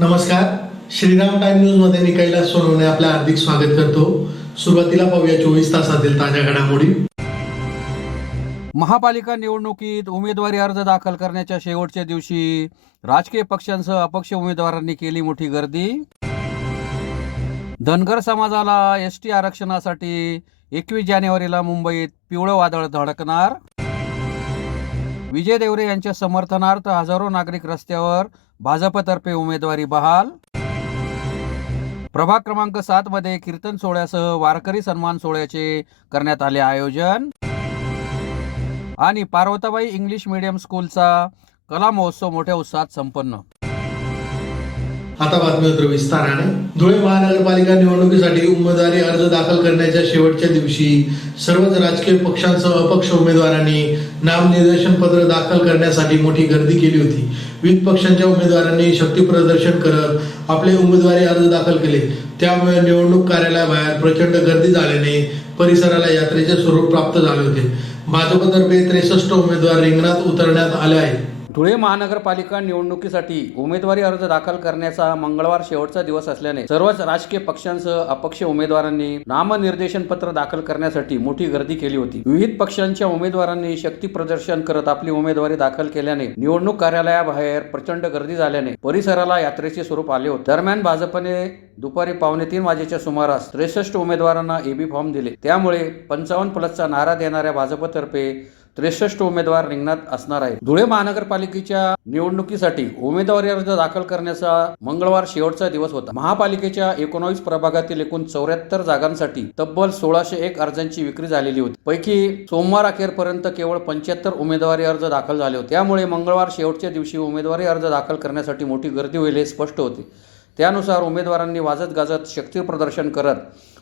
नमस्कार. Shriram time news मध्ये मी कैलास सोनवणे आपलं हार्दिक स्वागत करतो. सुरुवातीला पाहूया 24 तासातील ताज्या घडामोडी. महापालिका निवडणुकीत उमेदवारी अर्ज दाखल करण्याच्या शेवटच्या दिवशी राजकीय पक्षांसह अपक्ष उमेदवारांनी केली मोठी गर्दी. धनगर समाजाला एसटी आरक्षणासाठी 21 जानेवारीला मुंबईत पिवळं वादळ धडकणार. विजय देवरे यांच्या समर्थनार्थ हजारो नागरिक रस्त्यावर, भाजपतर्फे उमेदवारी बहाल. प्रभाग क्रमांक 7 मध्ये कीर्तन सोहळ्यासह वारकरी सन्मान सोहळ्याचे करण्यात आले आयोजन. आणि पार्वताबाई इंग्लिश मीडियम स्कूलचा कला महोत्सव मोठ्या उत्साहात संपन्न. आता बातमीपत्र विस्ताराने. धुळे महानगरपालिका निवडणुकीसाठी उमेदवारी अर्ज दाखल करण्याच्या शेवटच्या दिवशी सर्वच राजकीय पक्षांसह अपक्ष उमेदवारांनी नामनिर्देशन पत्र दाखल करण्यासाठी मोठी गर्दी केली होती. विविध पक्षांच्या उमेदवारांनी शक्ती प्रदर्शन करत आपले उमेदवारी अर्ज दाखल केले. त्यामुळे निवडणूक कार्यालयाबाहेर प्रचंड गर्दी झाल्याने परिसराला यात्रेचे स्वरूप प्राप्त झाले होते. भाजपतर्फे 63 उमेदवार रिंगणात उतरण्यात आले आहेत. धुळे महानगरपालिका निवडणुकीसाठी उमेदवारी अर्ज दाखल करण्याचा मंगळवार शेवटचा दिवस असल्याने सर्वच राजकीय पक्षांसह अपक्ष उमेदवारांनी नामनिर्देशन पत्र दाखल करण्यासाठी मोठी गर्दी केली होती. विविध पक्षांच्या उमेदवारांनी शक्ती प्रदर्शन करत आपली उमेदवारी दाखल केल्याने निवडणूक कार्यालयाबाहेर प्रचंड गर्दी झाल्याने परिसराला यात्रेचे स्वरूप आले होते. दरम्यान भाजपने दुपारी 2:45 वाजेच्या सुमारास 63 उमेदवारांना एबी फॉर्म दिले. त्यामुळे 55+चा नारा देणाऱ्या भाजपतर्फे 63 उमेदवार रिंगणात असणार आहेत. धुळे महानगरपालिकेच्या निवडणुकीसाठी उमेदवारी अर्ज दाखल करण्याचा मंगळवार शेवटचा दिवस होता. महापालिकेच्या 19 प्रभागातील एकूण 74 जागांसाठी तब्बल 1601 अर्जांची विक्री झालेली होती. पैकी सोमवार अखेरपर्यंत केवळ 75 उमेदवारी अर्ज दाखल झाले होते. त्यामुळे मंगळवार शेवटच्या दिवशी उमेदवारी अर्ज दाखल करण्यासाठी मोठी गर्दी होईल हे स्पष्ट होते. त्यानुसार उमेदवारांनी वाजत गाजत शक्ती प्रदर्शन करत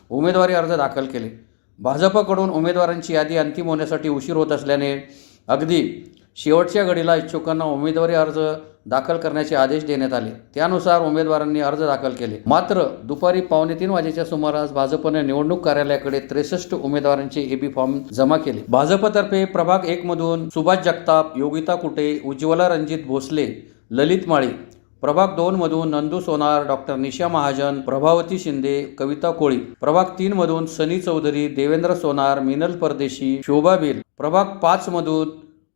उमेदवारी अर्ज दाखल केले. भाजपकडून उमेदवारांची यादी अंतिम होण्यासाठी उशीर होत असल्याने अगदी शेवटच्या घडीला इच्छुकांना उमेदवारी अर्ज दाखल करण्याचे आदेश देण्यात आले. त्यानुसार उमेदवारांनी अर्ज दाखल केले. मात्र दुपारी 2:45 वाजेच्या सुमारास भाजपने निवडणूक कार्यालयाकडे 63 उमेदवारांचे एबी फॉर्म जमा केले. भाजपतर्फे प्रभाग 1 मधून सुभाष जगताप, योगिता कुटे, उज्ज्वला रणजित भोसले, ललित माळी, प्रभाग 2 मधून नंदू सोनार, डॉक्टर निशा महाजन, प्रभावती शिंदे, कविता कोळी, प्रभाग 3 मधून सनी चौधरी, देवेंद्र सोनार, मिनल परदेशी, शोभा बिल, प्रभाग 5 मधून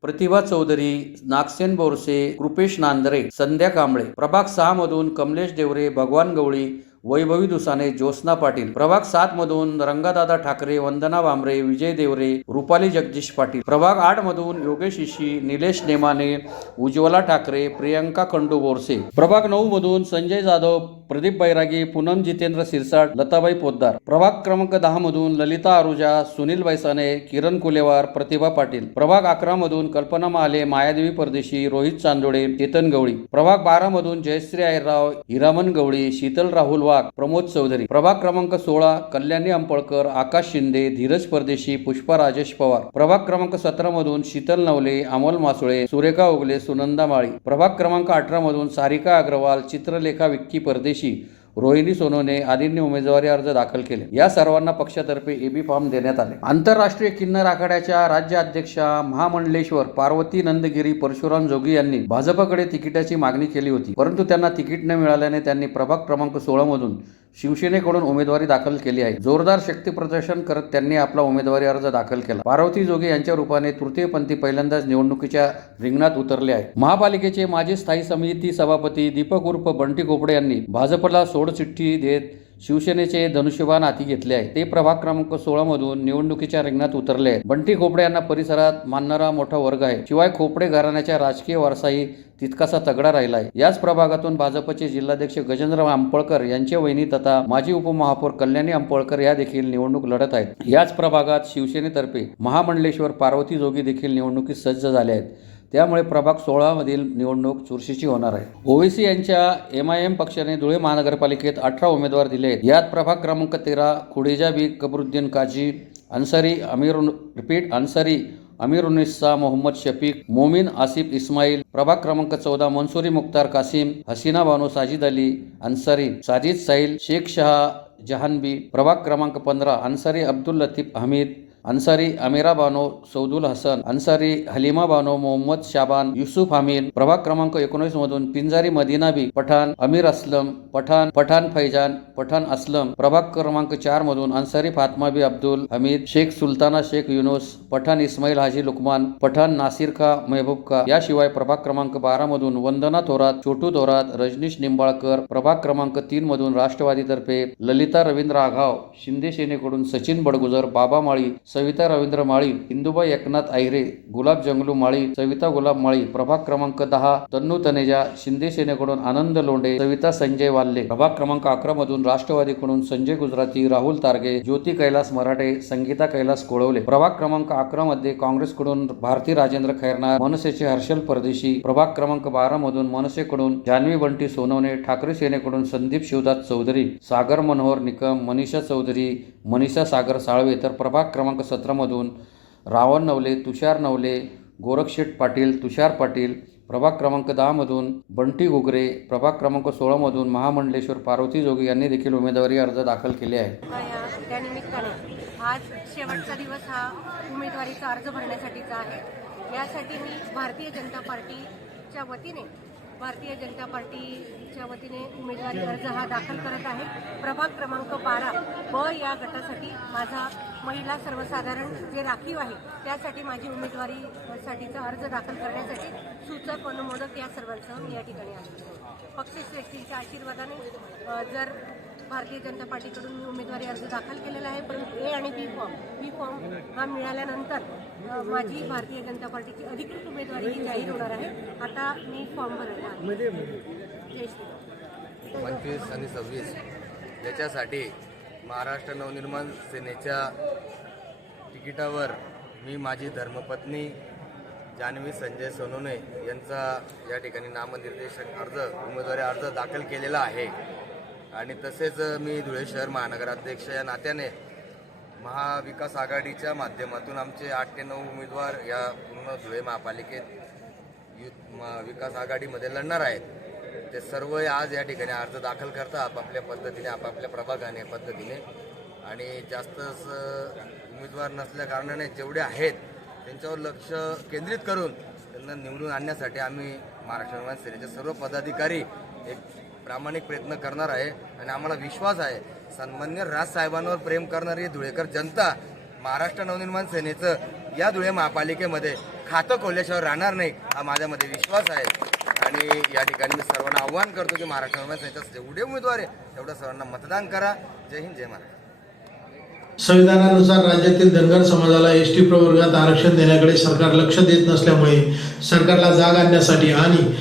प्रतिभा चौधरी, नागसेन बोरसे, कृपेश नांदरे, संध्या कांबळे, प्रभाग 6 मधून कमलेश देवरे, भगवान गवळी, वैभवी दुसाने, ज्योत्स्ना पाटील, प्रभाग 7 मधून रंगादादा ठाकरे, वंदना भांबरे, विजय देवरे, रुपाली जगदीश पाटील, प्रभाग 8 मधून योगेश इशी, निलेश नेमाने, उज्ज्वला ठाकरे, प्रियंका खंडू बोरसे, प्रभाग 9 मधून संजय जाधव, प्रदीप बैरागी, पूनम जितेंद्र सिरसाट, लताबाई पोद्दार, प्रभाग क्रमांक 10 मधून ललिता आरुजा, सुनील बैसाने, किरण कुलेवार, प्रतिभा पाटील, प्रभाग 11 मधून कल्पना महाले, मायादेवी परदेशी, रोहित चांदोडे, चेतन गवळी, प्रभाग 12 मधून जयश्री आयरराव, हिरामन गवळी, शीतल राहुल, प्रमोद चौधरी, प्रभाग क्रमांक 16 कल्याणी अंपळकर, आकाश शिंदे, धीरज परदेशी, पुष्पा राजेश पवार, प्रभाग क्रमांक 17 मधून शीतल नवले, अमोल मासुळे, सुरेखा ओगले, सुनंदा माळी, प्रभाग क्रमांक 18 मधून सारिका अग्रवाल, चित्रलेखा विक्की परदेशी, रोहिणी सोनोने आदींनी उमेदवारी अर्ज दाखल केले. या सर्वांना पक्षातर्फे एबी फॉर्म देण्यात आले. आंतरराष्ट्रीय किन्नर आखाड्याच्या राज्य अध्यक्षा महामंडलेश्वर पार्वती नंदगिरी परशुराम जोगी यांनी भाजपकडे तिकिटाची मागणी केली होती. परंतु त्यांना तिकीट न मिळाल्याने त्यांनी प्रभाग क्रमांक 16 मधून शिवसेनेकडून उमेदवारी दाखल केली आहे. जोरदार शक्ती प्रदर्शन करत त्यांनी आपला उमेदवारी अर्ज दाखल केला. पार्वती जोगी यांच्या रूपाने तृतीयपंथी पहिल्यांदाच निवडणुकीच्या रिंगणात उतरले आहेत. महापालिकेचे माजी स्थायी समिती सभापती दीपक उर्फ बंटी खोपडे यांनी भाजपला सोडचिठ्ठी देत शिवसेनेचे धनुष्यबाण हाती घेतले आहे. ते प्रभाग क्रमांक 16 मधून निवडणुकीच्या रिंगणात उतरले आहेत. बंटी खोपडे यांना परिसरात मानणारा मोठा वर्ग आहे. शिवाय खोपडे घराण्याच्या राजकीय वारसाही तितकासा तगडा राहिला आहे. याच प्रभागातून भाजपचे जिल्हाध्यक्ष गजेंद्र अंपळकर यांचे वहिनी तथा माजी उपमहापौर कल्याणी अंपळकर या देखील निवडणूक लढत आहेत. याच प्रभागात शिवसेनेतर्फे महामंडलेश्वर पार्वती जोगी देखील निवडणुकीत सज्ज झाले आहेत. त्यामुळे प्रभाग 16 मधील निवडणूक चुरशीची होणार आहे. ओवेसी यांच्या MIM पक्षाने धुळे महानगरपालिकेत 18 उमेदवार दिले आहेत. यात प्रभाग क्रमांक 13 खुडेजा बी कबरुद्दीन काजी, अन्सारी अमीर उन्निसा, मोहम्मद शफीक, मोमिन आसिफ इस्माईल, प्रभाग क्रमांक 14 मंसूरी मुख्तार कासिम, हसीना बानो साजिद अली अन्सारी, साजिद साहिल, शेख शाह जहानबी, प्रभाग क्रमांक 15 अन्सारी अब्दुल लतीफ हमीद, अन्सारी अमीरा बानो, सौदुल हसन अन्सारी, हलीमा बानो, मोहम्मद शाबान, युसुफ अमीन. प्रभाग क्रमांक 19 मधून पिंजारी मदिनाबी पठाण, अमीर असलम पठाण फैजान पठाण असलम. प्रभाग क्रमांक 4 मधून अन्सारी फातमा बी अब्दुल हमीद, शेख सुलताना शेख युनुस पठाण, इस्माईल हाजी लुकमान पठाण, नासिर खा महबूब खा. याशिवाय प्रभाग क्रमांक 12 मधून वंदना थोरात, छोटू थोरात, रजनीश निंबाळकर. प्रभाग क्रमांक 3 मधून राष्ट्रवादीतर्फे ललिता रवींद्र आघाव, शिंदे सेनेकडून सचिन बडगुजर, बाबा माळी, सविता रवींद्र माळी, इंदुबाई एकनाथ आहिरे, गुलाब जंगलू माळी, सविता गुलाब माळी. प्रभाग क्रमांक 10 तन्नू तनेजा, शिंदे सेनेकडून आनंद लोंढे, सविता संजय वाल्ले. प्रभाग क्रमांक 11 मधून राष्ट्रवादीकडून संजय गुजराती, राहुल तारगे, ज्योती कैलास मराठे, संगीता कैलास कोळवले. प्रभाग क्रमांक 11 मध्ये काँग्रेसकडून भारती राजेंद्र खैरनार, मनसेचे हर्षल परदेशी. प्रभाग क्रमांक 12 मधून मनसेकडून जान्हवी बंटी सोनवणे, ठाकरे सेनेकडून संदीप शिवदास चौधरी, सागर मनोहर निकम, मनीषा चौधरी, मनीषा सागर साळवे. तर प्रभाग क्रमांक 17 मधून रावण नवले, तुषार नवले, गोरक्षेठ पाटील, तुषार पाटील. प्रभाग क्रमांक 10 मधून बंटी घुगरे. प्रभाग क्रमांक 16 मधून महामंडलेश्वर पार्वती जोगी यांनी देखील उमेदवारी अर्ज दाखल केले आहे. त्यानिमित्ताने आज शेवटचा दिवस हा उमेदवारीचा अर्ज भरण्यासाठीचा आहे. यासाठी मी भारतीय जनता पार्टीच्या वतीने उमेदवारी अर्ज हा दाखल करत आहे. प्रभाग क्रमांक 12 ब या गटासाठी माझा महिला सर्वसाधारण जे राखीव आहे त्यासाठी माझी उमेदवारीसाठीचा अर्ज दाखल करण्यासाठी सूचक अनुमोदक या सर्वांसह मी या ठिकाणी आहे. पक्षश्रेष्ठींच्या आशीर्वादाने जर भारतीय जनता पार्टीकडून मी उमेदवारी अर्ज दाखल केलेला आहे, परंतु ए आणि बी फॉर्म हा मिळाल्यानंतर माझी भारतीय जनता पार्टीची अधिकृत उमेदवारी ही जाहीर होणार आहे. आता मी फॉर्म भरला आहे. जय श्रीराम. 25 आणि 26 याच्यासाठी महाराष्ट्र नवनिर्माण सेनेच्या तिकिटावर मी माझी धर्मपत्नी जान्हवी संजय सोनवणे यांचा या ठिकाणी नामनिर्देशन उमेदवारी अर्ज दाखल केलेला आहे. आणि तसेच मी धुळे शहर महानगराध्यक्ष या नात्याने महाविकास आघाडीच्या माध्यमातून आमचे 8 ते 9 उमेदवार या पूर्ण धुळे महापालिकेत विकास आघाडीमध्ये लढणार आहेत. ते सर्व आज या ठिकाणी अर्ज दाखल करतात आपापल्या पद्धतीने, आपापल्या प्रभागाने पद्धतीने. आणि जास्तच उमेदवार नसल्या कारणाने जेवढे आहेत त्यांच्यावर लक्ष केंद्रित करून त्यांना निवडून आणण्यासाठी आम्ही महाराष्ट्र नवनिर्माण सेनेचे सर्व पदाधिकारी एक प्रामाणिक प्रयत्न करणार आहे. आणि आम्हाला विश्वास आहे सन्माननीय राजसाहेबांवर प्रेम करणारी धुळेकर जनता महाराष्ट्र नवनिर्माण सेनेचं या धुळे महापालिकेमध्ये खातं खोलल्याशिवाय राहणार नाही, हा माझ्यामध्ये विश्वास आहे. आणि या ठिकाणी मी सर्वांना आव्हान करतो की महाराष्ट्र नवनिर्माण सेनेचे जेवढे उमेदवार आहे तेवढ्या सर्वांना मतदान करा. जय हिंद, जय महाराष्ट्र. संविधानानुसार राज्यातील धनगर समाजाला एसटी प्रवर्गात आरक्षण देण्याकडे सरकार लक्ष देत नसल्यामुळे सरकारला जाग आणण्यासाठी आणि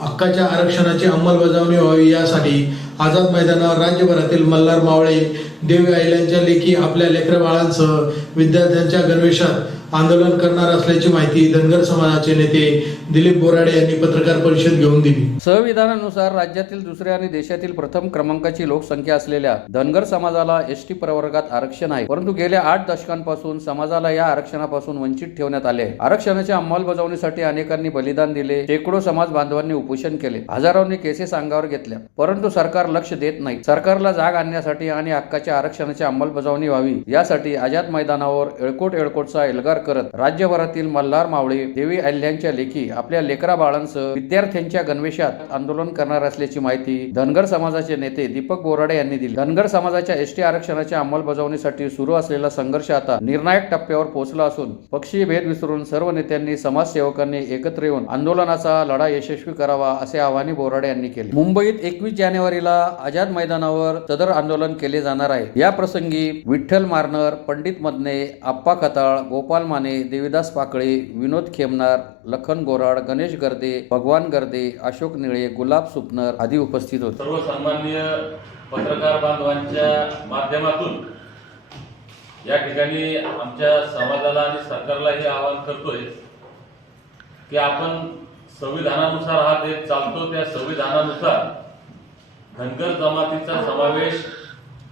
हक्काच्या आरक्षणाची अंमलबजावणी व्हावी यासाठी आझाद मैदानावर राज्यभरातील मल्हार मावळे, देवी आईल्यांच्या लेखी आपल्या लेकरबाळांसह विद्यार्थ्यांच्या गणवेशात आंदोलन करणार असल्याची माहिती धनगर समाजाचे नेते दिलीप बोराडे यांनी पत्रकार परिषद घेऊन दिली. संविधानानुसार राज्यातील दुसऱ्या आणि देशातील प्रथम क्रमांकाची लोकसंख्या असलेल्या धनगर समाजाला एसटी प्रवर्गात आरक्षण आहे, परंतु गेल्या 8 दशकांपासून समाजाला या आरक्षणापासून वंचित ठेवण्यात आले आहे. आरक्षणाच्या अंमलबजावणीसाठी अनेकांनी बलिदान दिले, शेकडो समाज बांधवांनी उपोषण केले, हजारोंनी केसेस अंगावर घेतल्या, परंतु सरकार लक्ष देत नाही. सरकारला जाग आणण्यासाठी आणि हक्काच्या आरक्षणाची अंमलबजावणी व्हावी यासाठी आझाद मैदानावर एळकोटचा एल्गार करत राज्यभरातील मल्हार मावळे, देवी अहिल्याच्या लेखी आपल्या लेकरा बाळांसह विद्यार्थ्यांच्या गणवेशात आंदोलन करणार असल्याची माहिती धनगर समाजाचे नेते दीपक बोराडे यांनी दिली. धनगर समाजाच्या एसटी आरक्षणाच्या अंमलबजावणीसाठी सुरू असलेला संघर्ष आता निर्णायक टप्प्यावर पोहोचला असून पक्षीय भेद विसरून सर्व नेत्यांनी, समाजसेवकांनी एकत्र येऊन आंदोलनाचा लढा यशस्वी करावा असे आवाहन बोराडे यांनी केले. मुंबईत 21 जानेवारीला आझाद मैदानावर सदर आंदोलन केले जाणार आहे. या प्रसंगी विठ्ठल मारनर, पंडित मदने, आप्पा खताळ, गोपाल माने, देवीदास पाकळे, विनोद खेमनार, लखन गोराड, गणेश गर्दे, भगवान गर्दे, अशोक निळे, गुलाब सुपनर आदी उपस्थित होते. सर्व सन्माननीय पत्रकार बांधवांच्या माध्यमातून या ठिकाणी आमच्या समाजाला आणि सरकारला हे आवाहन करतोय की आपण संविधानानुसार हा देश चालतो, त्या संविधानानुसार धनगर जमातीचा समावेश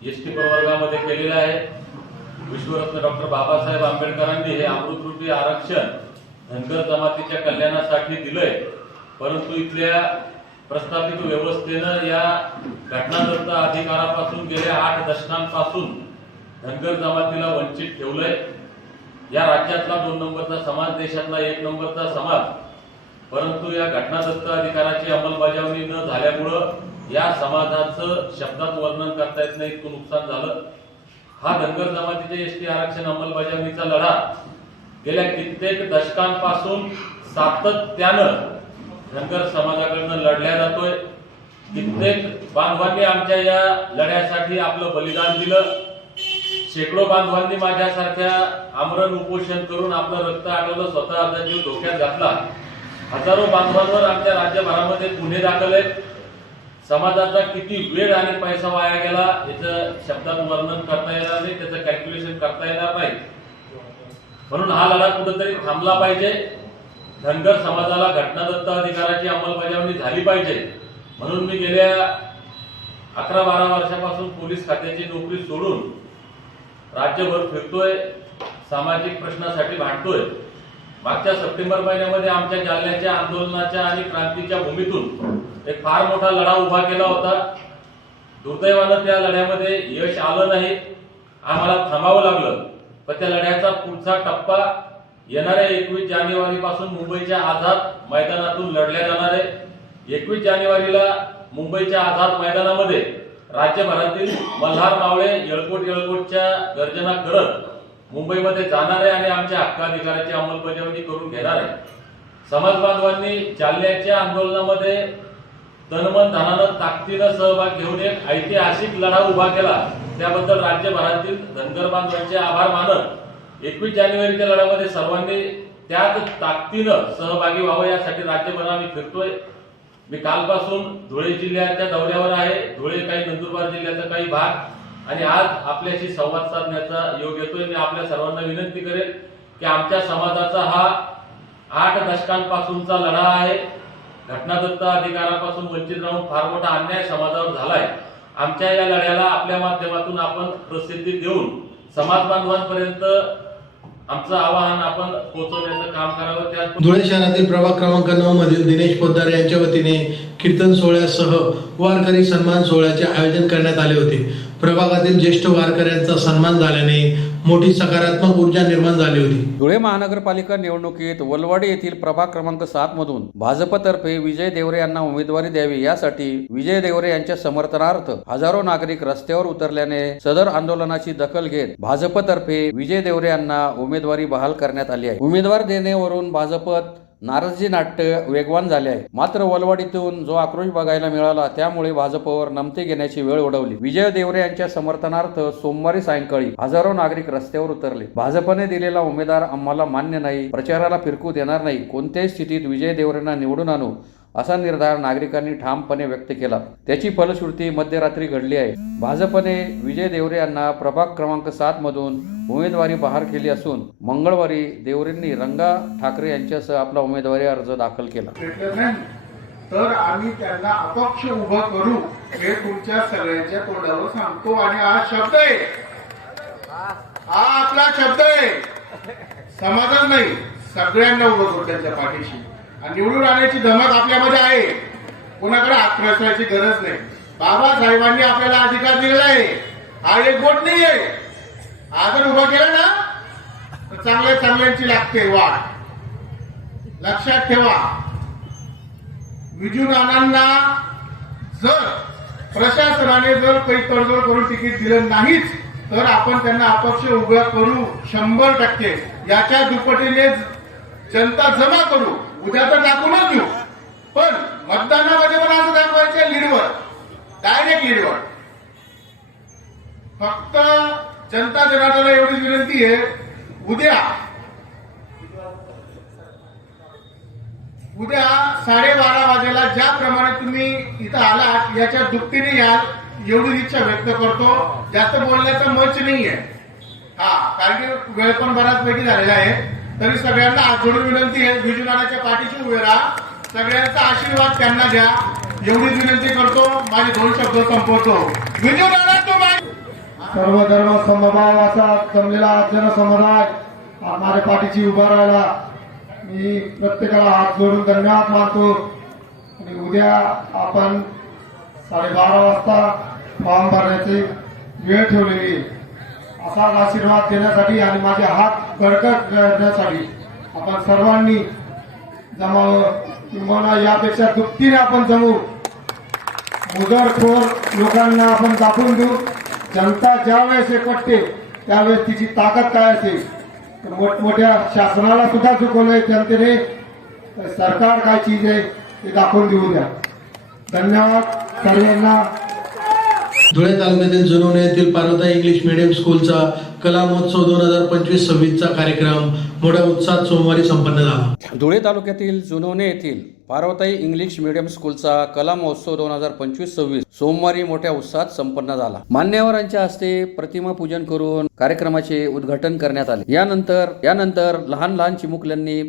एसटी प्रवर्गामध्ये केलेला आहे. विश्वरत्न डॉक्टर बाबासाहेब आंबेडकरांनी हे अमृतरूपी आरक्षण धनगर जमातीच्या कल्याणासाठी दिलंय, परंतु इथल्या प्रस्थापित व्यवस्थेनं या घटनादत्त अधिकारापासून गेल्या 8 दशकांपासून धनगर जमातीला वंचित ठेवलंय. या राज्यातला 2 नंबरचा समाज, देशातला 1 नंबरचा समाज, परंतु या घटनादत्त अधिकाराची अंमलबजावणी न झाल्यामुळं या समाजाचं शब्दात वर्णन करता येत नाही, इतकं नुकसान झालं. हा धनगर जमातीच्या एसटी आरक्षण अंमलबजावणीचा लढा गेल्या कित्येक दशकांपासून सातत्यानं धनगर समाजाकडनं लढल्या जातोय. कित्येक बांधवांनी आमच्या या लढ्यासाठी आपलं बलिदान दिलं. शेकडो बांधवांनी माझ्यासारख्या आमरण उपोषण करून आपलं रक्त आटवलं, स्वतःचा जीव धोक्यात घातला. हजारो बांधवांवर आमच्या राज्यभरामध्ये गुन्हे दाखल आहेत. समाजाचा किती वेळ आणि पैसा वाया गेला याचं शब्दात वर्णन करता येणार नाही, त्याचं कॅल्क्युलेशन करता येणार नाही. म्हणून हा लढा कुठेतरी थांबला पाहिजे. धनगर समाजाला घटनादत्त अधिकाराची अंमलबजावणी झाली पाहिजे. म्हणून मी गेल्या 11-12 वर्षापासून पोलीस खात्याची नोकरी सोडून राज्यभर फिरतोय, सामाजिक प्रश्नासाठी भांडतोय. मागच्या सप्टेंबर महिन्यामध्ये आमच्या जालन्याच्या आंदोलनाच्या आणि क्रांतीच्या भूमीतून एक फार मोठा लढा उभा केला होता. दुर्दैवानं त्या लढ्यामध्ये यश आलं नाही, आम्हाला थांबावं लागलं. पण त्या लढ्याचा पुढचा टप्पा येणाऱ्या 21 जानेवारीपासून मुंबईच्या आझाद मैदानातून लढल्या जाणार आहे. 21 जानेवारीला मुंबईच्या आझाद मैदानामध्ये राज्यभरातील मल्हार मावळे येळकोटच्या गर्जना करत मुंबईमध्ये जाणार आहे आणि आमच्या हक्काधिकाराची अंमलबजावणी करून घेणार आहे. समाज बांधवांनी जालन्याच्या आंदोलनामध्ये तनमन धनानं ताकदीनं सहभाग घेऊन एक ऐतिहासिक लढा उभा केला. त्याबद्दल राज्यभरातील धनगर बांधवांचे आभार मानत 21 जानेवारीच्या लढ्यामध्ये सर्वांनी त्याच ताकदीनं सहभागी व्हावं यासाठी राज्यभर आम्ही फिरतोय. मी कालपासून धुळे जिल्ह्याच्या दौऱ्यावर आहे. धुळे काही नंदुरबार जिल्ह्याचा काही भाग आणि आज आपल्याशी संवाद साधण्याचा योग येतोय. मी आपल्या सर्वांना विनंती करेन की आमच्या समाजाचा हा 8 दशकांपासूनचा लढा आहे. घटनादत्त अधिकारापासून वंचित राहून फार मोठा अन्याय समाजावर झालाय. आमच्या या लढ्याला आपल्या माध्यमातून आपण प्रसिद्धी देऊन समाज बांधवांपर्यंत आमचं आवाहन आपण पोहोचवण्याचं काम करावं. त्यात धुळे शहरातील प्रभाग क्रमांक 9 मधील दिनेश पोद्दार यांच्या वतीने कीर्तन सोहळ्यासह वारकरी सन्मान सोहळ्याचे आयोजन करण्यात आले होते. प्रभागातील ज्येष्ठ वारकऱ्यांचा सन्मान झाल्याने मोठी सकारात्मक ऊर्जा निर्माण झाली होती. धुळे महानगरपालिका निवडणुकीत वलवाडी येथील प्रभाग क्रमांक 7 मधून भाजपतर्फे विजय देवरे यांना उमेदवारी द्यावी यासाठी विजय देवरे यांच्या समर्थनार्थ हजारो नागरिक रस्त्यावर उतरल्याने सदर आंदोलनाची दखल घेत भाजपतर्फे विजय देवरे यांना उमेदवारी बहाल करण्यात आली आहे. उमेदवार देण्यावरून भाजपत नाराजी नाट्य वेगवान झाले आहे. मात्र वलवाडीतून जो आक्रोश बघायला मिळाला त्यामुळे भाजपवर नमते घेण्याची वेळ ओढवली. विजय देवरे यांच्या समर्थनार्थ सोमवारी सायंकाळी हजारो नागरिक रस्त्यावर उतरले. भाजपने दिलेला उमेदवार आम्हाला मान्य नाही, प्रचाराला फिरकू देणार नाही, कोणत्याही स्थितीत विजय देवरेंना निवडून आणू असा निर्धार नागरिकांनी ठामपणे व्यक्त केला. त्याची फलश्रुती मध्यरात्री घडली आहे. भाजपने विजय देवरे यांना प्रभाग क्रमांक 7 मधून उमेदवारी बहाल केली असून मंगळवारी देवरेंनी रंगा ठाकरे यांच्यासह आपला उमेदवारी अर्ज दाखल केला. तर आम्ही त्यांना अपक्ष उभं करू हे तुमच्या सगळ्यांच्या तोंडावर सांगतो आणि हा शब्द आहे, हा आपला शब्द आहे. समाजात नाही, सगळ्यांना उभं करू त्यांच्या पाठीशी आणि निवडून आणण्याची धमक आपल्यामध्ये आहे. कोणाकडे हात प्रसवायची गरज नाही. बाबासाहेबांनी आपल्याला अधिकार दिलेला आहे. हा एक बोट नाही आहे. हा जर उभा केला ना तर चांगल्यांची लागते वाट. लक्षात ठेवा, विजू नानांना जर प्रशासनाने जर काही तडजोड करून तिकीट दिलं नाहीच तर आपण त्यांना अपक्ष उभं करू 100%. याच्या दुप्पटीने जनता जमा करू. उद्या तर दाखवूनच देऊ, पण मतदानामध्ये पण असं दाखवायचं लीडवर, डायरेक्ट लीडवर. फक्त जनता जनार्दनाला एवढीच विनंती आहे, उद्या 12:30 वाजेला ज्याप्रमाणे तुम्ही इथं आलात याच्या दुपटीने याल एवढी इच्छा व्यक्त करतो. जास्त बोलण्याचा मंच नाहीये हा, कारण की वेळ पण बऱ्याचपैकी झालेला आहे. तरी सगळ्यांना हात जोडून विनंती आहे, विजूनानाच्या पाठीशी उभे राहा, सगळ्यांचा आशीर्वाद त्यांना द्या एवढीच विनंती करतो. माझे 2 शब्द संपवतो. विजूनाना सर्व धर्म समभाव असा जमलेला जनसमुदाय माझ्या पाठीशी उभा राहिला. मी प्रत्येकाला हात जोडून धन्यवाद मानतो. आणि उद्या आपण 12:30 वाजता फॉर्म भरण्याची वेळ ठेवलेली. असा आशीर्वाद देण्यासाठी आणि माझे हात बळकट करण्यासाठी आपण सर्वांनी जमावं, किंवा यापेक्षा दुपटीने आपण जमू. मुजरखोर लोकांना आपण दाखवून देऊ. जनता ज्या वेळेस एकवटते त्यावेळेस तिची ताकद काय असेल. तर मोठमोठ्या शासनाला सुद्धा चुकवलंय जनतेने. तर सरकार काय चीज आहे ते दाखवून देऊ द्या. धन्यवाद सर्वांना. धुळे तालुक्यातील जुनवणे येथील पार्वती इंग्लिश मीडियम स्कूलचा कला महोत्सव 2025-26 चा कार्यक्रम मोठ्या उत्साहात सोमवारी संपन्न झाला. धुळे तालुक्यातील जुनवणे येथील पार्वती इंग्लिश मीडियम स्कूलचा कला महोत्सव 2025-26 सोमवारी मोठ्या उत्साहात संपन्न झाला. मान्यवरांच्या हस्ते प्रतिमा पूजन करून कार्यक्रमाचे उद्घाटन करण्यात आले. यानंतर लहान चिमुकल्यांनी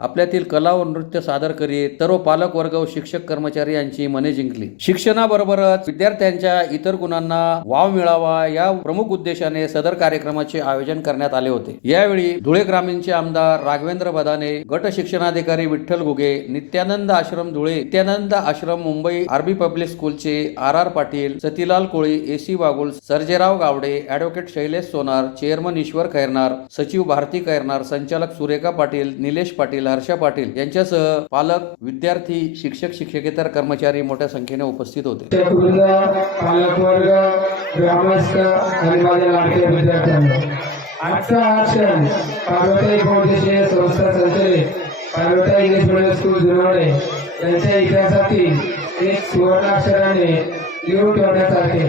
आपल्यातील कला व नृत्य सादर करीत सर्व पालक वर्ग व शिक्षक कर्मचारी यांची मने जिंकली. शिक्षणाबरोबरच विद्यार्थ्यांच्या इतर गुणांना वाव मिळावा या प्रमुख उद्देशाने सदर कार्यक्रमाचे आयोजन करण्यात आले होते. यावेळी धुळे ग्रामीणचे आमदार राघवेंद्र बदाने, गट शिक्षणाधिकारी विठ्ठल घुगे, नित्यानंद आश्रम धुळे, नित्यानंद आश्रम मुंबई, आरबी पब्लिक स्कूलचे RR पाटील, सतीलाल कोळी, AC बागुल, सर्जेराव गावडे, ॲडव्होकेट शैलेश सोनार, चेअरमन ईश्वर खैरनार, सचिव भारती खैरनार, संचालक सुरेखा पाटील, निलेश पाटील, हर्षा पाटील यांच्यासह पालक, विद्यार्थी, शिक्षक, शिक्षकेतर कर्मचारी मोठ्या संख्येने उपस्थित होते. पालक वर्ग, ग्रामस्थ आणि माझ्या लाडक्या विद्यार्थ्यांना आजचा हा क्षण पार्वती फाउंडेशन संस्था संचलित पार्वती इंग्लिश मीडियम स्कूल जुनवणे यांच्या इतिहासातील एक सुवर्णाक्षराने लिहून ठेवण्यासारखे.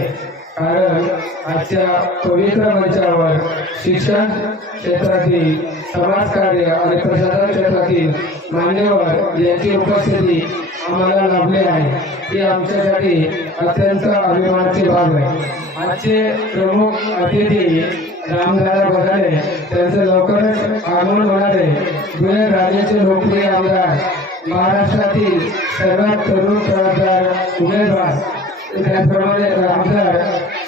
कारण आजच्या पवित्र मंचावर शिक्षण क्षेत्रातील, समाजकार्य आणि प्रशासन क्षेत्रातील मान्यवर यांची उपस्थिती आम्हाला लाभली आहे. ही आमच्यासाठी अत्यंत अभिमानाची बाब आहे. आजचे प्रमुख अतिथी रामदादा बदाने त्यांचं लवकरच आगमन होणार आहे. धुळे राज्याचे लोकप्रिय आमदार, महाराष्ट्रातील सर्वात तरुण जबाबदार उमेदवार, त्याचप्रमाणे आमदार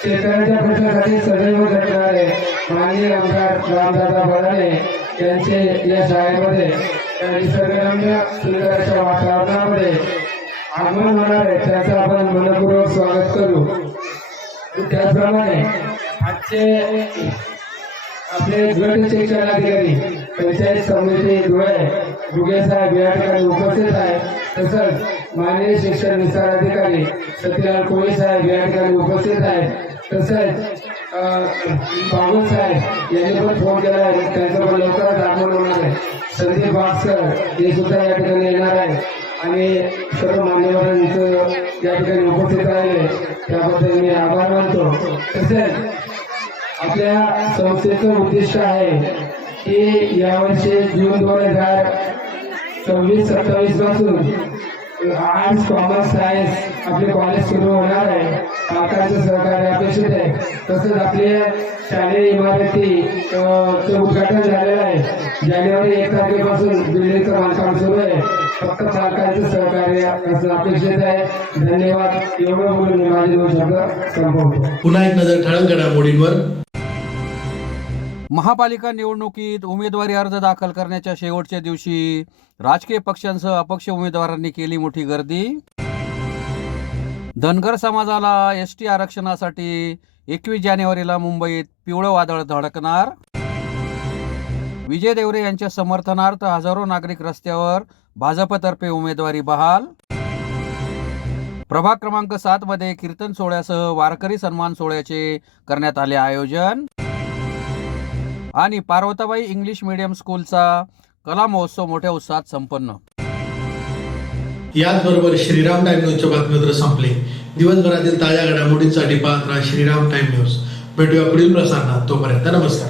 शेतकऱ्यांच्या प्रश्नासाठी सदैव झटणारे माननीय आमदार रामदादा बदाने यांचे या शाळेमध्ये निसर्गरम्य सुंदर अशा वातावरणामध्ये आगमन होणार आहे. त्याचं आपण मनपूर्वक स्वागत करू. त्याचप्रमाणे आजचे आपले गट शिक्षणाधिकारी, पंचायत समिती धुळे घुगे साहेब या ठिकाणी उपस्थित आहे. तसंच माननीय शिक्षण विस्तार अधिकारी सतीलाल कोळी साहेब या ठिकाणी उपस्थित आहेत. तसंच बागुल साहेब यांनी पण फोन केला आहे, त्यांचं पण लवकरच आगमन होणार आहे. संदीप बागसर हे सुद्धा या ठिकाणी येणार आहे आणि सर्व मान्यवरांचं या ठिकाणी उपस्थित राहिले त्याबद्दल मी आभार मानतो. तसेच आपल्या संस्थेचं उद्दिष्ट आहे की यावर्षी जून 2026-27 पासून आर्ट्स, कॉमर्स, सायन्स आपले कॉलेज सुरू होणार आहे. पालकांचं सहकार्य अपेक्षित आहे. तसंच आपले शालेय इमारतीचं उद्घाटन झालेलं आहे. जानेवारी 1 तारखेपासून बिल्डिंगचं बांधकाम सुरू आहे. फक्त पालकांचं सहकार्य असं अपेक्षित आहे. धन्यवाद. एवढं बोलून मी माझे 2 शब्द संपवतो. पुन्हा एक नजर ठळक घडामोडींवर. महापालिका निवडणुकीत उमेदवारी अर्ज दाखल करण्याच्या शेवटच्या दिवशी राजकीय पक्षांसह अपक्ष उमेदवारांनी केली मोठी गर्दी. धनगर समाजाला ST आरक्षणासाठी 21 जानेवारीला मुंबईत पिवळं वादळ धडकणार. विजय देवरे यांच्या समर्थनार्थ हजारो नागरिक रस्त्यावर, भाजपतर्फे उमेदवारी बहाल. प्रभाग क्रमांक 7 मध्ये कीर्तन सोहळ्यासह वारकरी सन्मान सोहळ्याचे करण्यात आले आयोजन. आणि पार्वतीबाई इंग्लिश मीडियम स्कूलचा कला महोत्सव मोठ्या उत्साहात संपन्न. याचबरोबर श्रीराम टाइम न्यूजच्या बातमीपत्र संपले. दिवसभरातील ताज्या घडामोडींसाठी पाहत राहा श्रीराम टाइम न्यूज. भेटूया पुढील प्रसारणात. तोपर्यंत नमस्कार.